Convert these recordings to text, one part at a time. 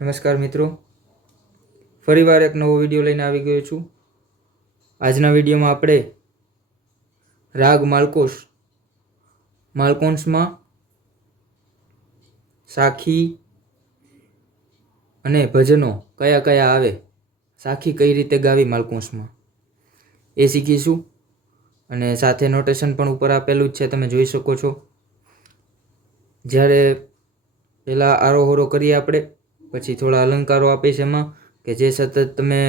નમસ્કાર મિત્રો, ફરીવાર એક નવો વિડીયો લઈને આવી ગયો છું। આજના વિડીયોમાં આપણે રાગ માલકોન્સમાં સાખી અને ભજનો કયા કયા આવે, સાખી કઈ રીતે ગાવી માલકોન્સમાં એ શીખીશું। અને સાથે નોટેશન પણ ઉપર આપેલું જ છે, તમે જોઈ શકો છો। જ્યારે પહેલાં આરોહોરો કરીએ આપણે, પછી થોડા અલંકારો આપીશ એમાં કે જે સતત તમે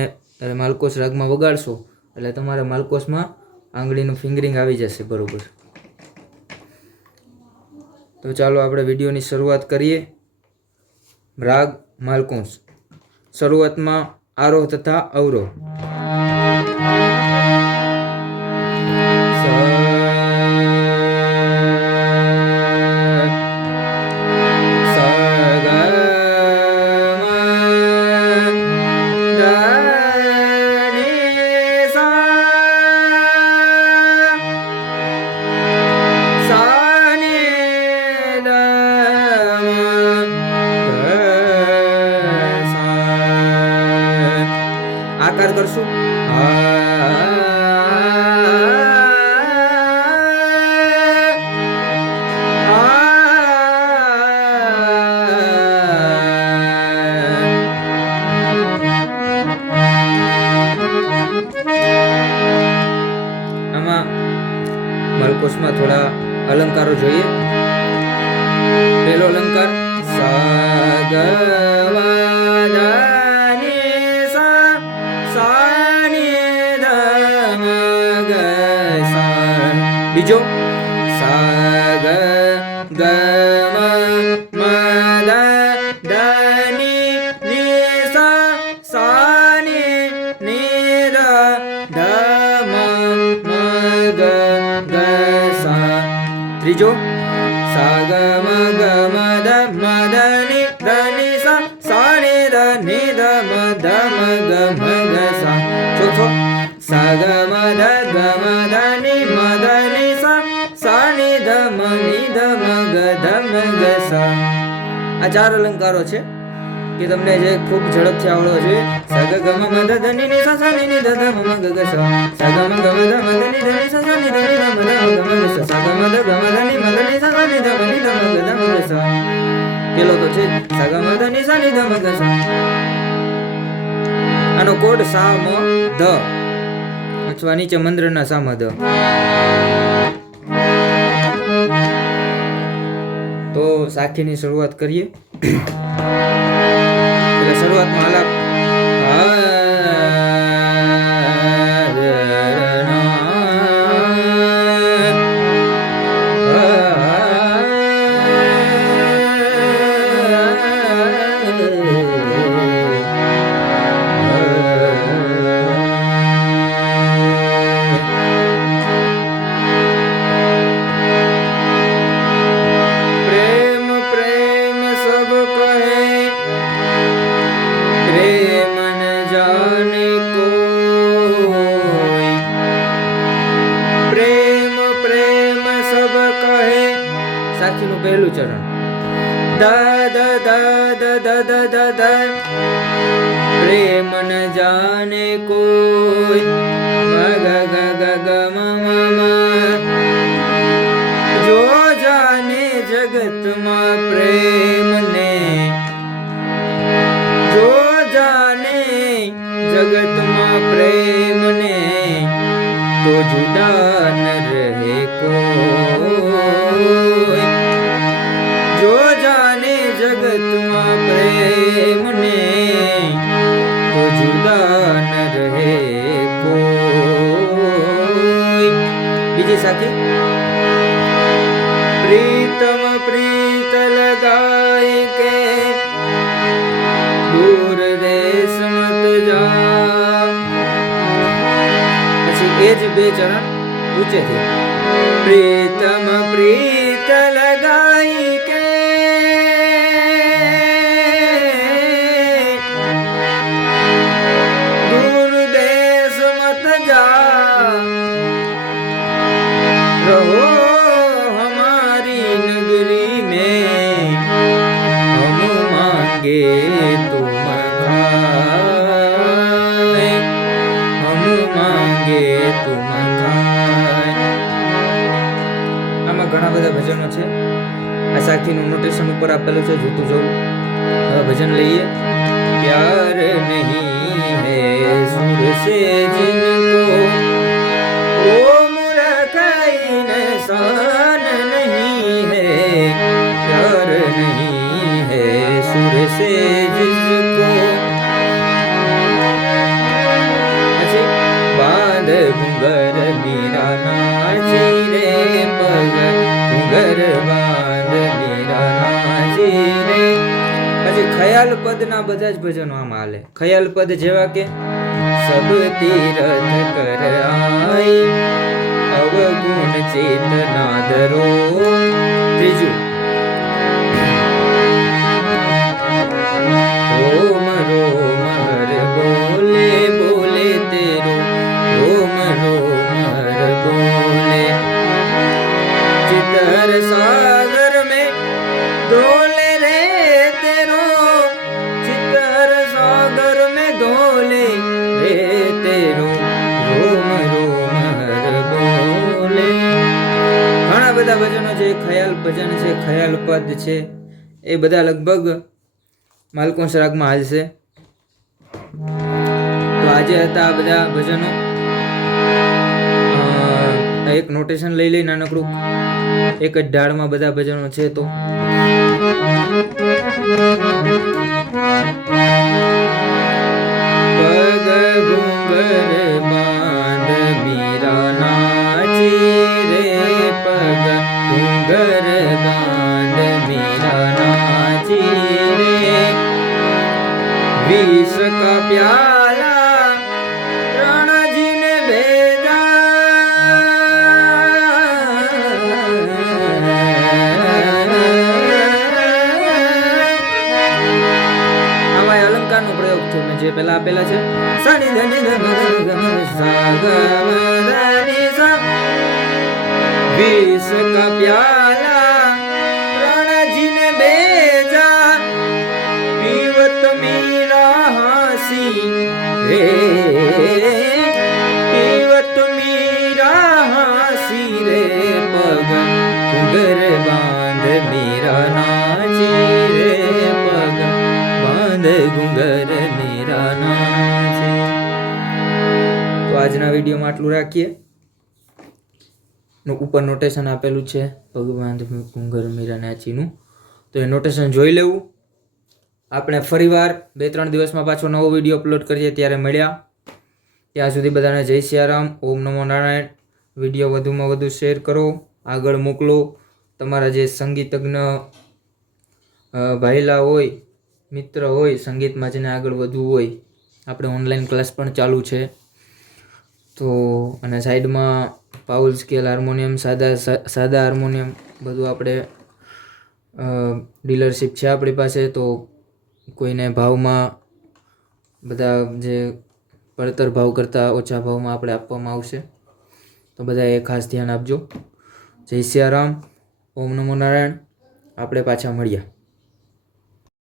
માલકોસ રાગમાં વગાડશો એટલે તમારે માલકોસમાં આંગળીનું ફિંગરિંગ આવી જશે બરોબર। તો ચાલો આપણે વિડીયોની શરૂઆત કરીએ। રાગ માલકોસ, શરૂઆતમાં આરોહ તથા અવરોહ। આકાર કરશું આમાં માલકોસમાં થોડા અલંકારો જોઈએ। પહેલો અલંકાર બીજો સા ગ ગ મ મ દ દ ની ની સા સા ની ની દ ધ મ મ ગ ગ સા। ત્રીજો સા ગ મ ગ મ દ મ દ ની દ ની સા સા ની દ ની દ મ ધ મ ગ મ ગ સા। ચોથો સા ગ મ દ ગ મ દ ની મ દ ની સા સા ની ધ મ ની ધ મ ગ ધ મ ગ સા। આ ચાર અલંકારો છે કે તમને જે ખૂબ ઝડપથી આવડવા જોઈએ। સા ગ ગ મ મ દ ધ ની ની સા સા ની ની ધ ધ મ મ ગ ગ સા। સા ગ મ ગ મ દ મ દ ની ધ ની સા સા ની ધ ની ધ મ ધ મ ગ મ ગ સા। સા ગ મ દ ગ મ દ ની મ દ ની સા સા ની ધ મ ની ધ મ ગ ધ મ ગ સા। પેલો તો છે સા ગ મ દ ની સા ની ધ મ ગ સા। આનો કોડ સા મ ધ અથવા નીચે મંદ્રના સા મ ધ। તો સાખીની શરૂઆત કરીએ। એટલે શરૂઆતમાં આલાપ સાખીનું પહેલું ચરણ દ દ દ દ દ દ દ દ પ્રેમ ન જાને કોઈ મ ગ ગ ગ ગ મ મ મ જો જાને જગતમાં પ્રેમને જો જાને જગતમાં પ્રેમને તો જુદા ન રહે કોઈ। જો જાને જગતમાં પ્રેમને તો જુદા ન રહે કોઈ। બીજી સાખી પ્રીતમ પ્રીત લગાઈ કે દૂર દેશ મત જા। પછી એ જ બે ચરણ ઊંચેથી પ્રીતમ પ્રીત લગાઈ કે દૂર દેશ મત જા रहो हमारी नगरी में हम मांगे तो ઉપર આપેલું છે, જોતું જવું. હવે ભજન લઈએ. પ્યાર નહીં હૈ સુર સે જિनको वो मूर्ख इंसान नहीं है. प्यार नहीं है सुर से जिसको. अच्छी बांध घुंगर मेरा नाची रे पग घुंगर बांध मेरा नाची रे. પછી ખયાલ પદના બધા જ ભજનો આમાં હાલે. ખયાલ પદ જેવા કે સબ તીરથ કર આઈ અવગુણ ચેતના ધરો. ત્રીજું રોમ રોમ હર બોલે બોલે તેરો રોમ રોમ હર બોલે. चितर सागर में डोले रे तेरो चितर सागर में डोले रे तेरो रोम रोम हर बोले. ઘણા બધા ભજનો છે, ખયાલ ભજન છે, ખયાલ પદ છે, એ બધા લગભગ માલકોંસ રાગમાં હાલશે. તો આજે હતા આ બધા ભજનો. એક નોટેશન લઈ લઈ નાનકડું. એક જ ઢાળમાં બધા ભજનો છે. તો પગ ઘુંઘર બાંધ મીરા નાચી રે પગ ઘુંઘર બાંધ મીરા નાચી રે. વિષ કા પ્યાલા રણજી ને ભેજા પ્રયોગ થયો મેં જે પેલા આપેલા છે. સાની ધની ધની વિષ કા પ્યાલા રણજી ને બેજા પીવત મીરા હાસી રે પીવત મીરા હાસી રે પગ ઘુંઘર બાંધ મીરા નાચી રે પગ ઘુંઘર મેરા નાચે. તો આજના વિડીયોમાં આટલું રાખીએ. ઉપર નોટેશન આપેલું છે ભગવાન ઘુંઘર મેરા નાચીનું. તો એ નોટેશન જોઈ લેવું. આપણે ફરીવાર 2-3 દિવસમાં પાછો નવો વિડીયો અપલોડ કરીએ ત્યારે મળ્યા. ત્યાં સુધી બધાને જય સિયારામ, ઓમ નમો નારાયણ. વિડીયો વધુમાં વધુ શેર કરો, આગળ મોકલો. તમારા જે સંગીતજ્ઞ ભાઈલા હોય, મિત્ર હોય, સંગીતમાં જેને આગળ વધવું હોય, આપણે ઓનલાઈન ક્લાસ પણ ચાલુ છે. તો અને સાઈડમાં પાઉલ સ્કેલ હાર્મોનિયમ, સાદા હાર્મોનિયમ બધું આપણે ડીલરશીપ છે આપણી પાસે. તો કોઈને ભાવમાં બધા જે પડતર ભાવ કરતાં ઓછા ભાવમાં આપણે આપવામાં આવશે. તો બધા એ ખાસ ધ્યાન આપજો. જય સિયારામ, ઓમ નમો નારાયણ. આપણે પાછા મળ્યા.